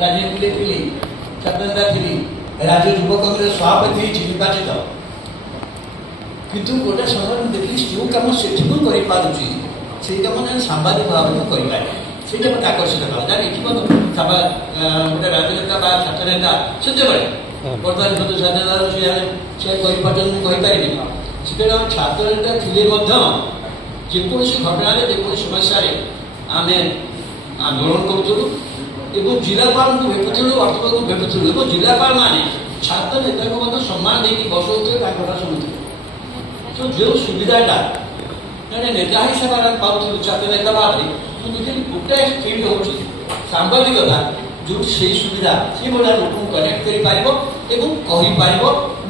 राजनीति थी छात्र थी राज्य युव कांग्रेस सभापति निर्वाचित किंतु गोटे समय देखी जो कम से कम सांबादिक भाव में करें से मत आकर्षित कला गोटे राजनेता छात्र नेता से बर्तमान जो छात्र से कहीपरि से छात्र नेता थे जेकोसी घटना जेकोसी समस्या आम आंदोलन करूँ जिलापाल को भेटुलु अर्थक को भेटुलु और जिलापाल माने छात्र नेता को सम्मान देकी बसौते शुणुते तो जो सुविधाटा जड़े नेता हिसाब से पाऊँ छात्र नेता भाव मुझे गोटे फील्ड हूँ सांबादिकता जो से सुविधा से भाया लोक कनेक्ट कर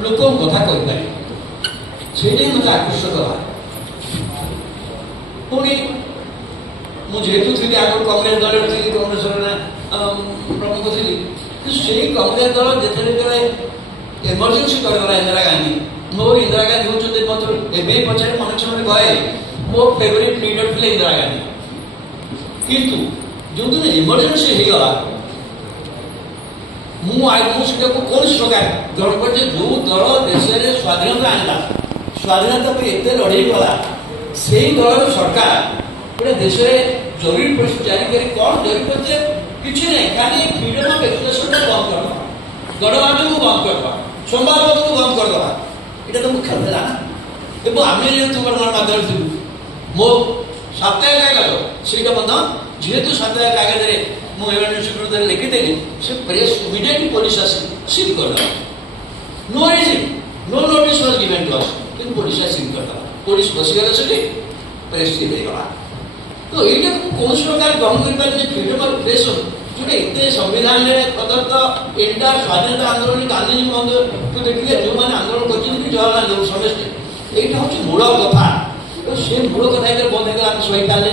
लोक कथा कहीपर से मत आकर्षक पुणी मुझे थी आगे कांग्रेस दल थी कांग्रेस प्रमुख थी से कांग्रेस दल जिते एमरजेन्सी करगला इंदिरा गांधी मोर इंदिरा गांधी होते मतलब पचारे मन कहे मो फेवरेट लीडर थे इंदिरा गांधी किंतु जो दिन इमरजेन्सी हो गला मुझे कौन प्रकार ग्रहण कर जो दल देश में स्वाधीनता आनला स्वाधीनता पर एत लड़े गला से दल सरकार गोटे देश में जरूरी परिस्थिति जारी कर कौन जरूरी परिस्थिति किसी नहीं खाली फ्रीडम ऑफ एक्सप्रेशन बंद करवा गणमाध्यम को बंद करवा संवाद को बंद करवा ये तो मुख्य था ना आम जेहतु गणमाध्यम थी मो साप्ताहिक कागज से जेहेतु साप्ताहिक कागज मुझे लिखिदेली से प्रेस इमिडिएटली पुलिस सील कर no reason no notice was given to us कि पुलिस सील कर पुलिस बसीगला से प्रेस की देगला तो ये कौन प्रकार ग्रहण कर फ्रीडम ऑफ प्रेस जोटे इतने संविधान में प्रदत्त एंटा स्वाधीनता आंदोलन गांधीजी को देखिए जो मैंने आंदोलन कर जवाहरलाल नेहरू समस्ते यहाँ हूँ मूल कथा से मूल कथा बंद हो सही पारे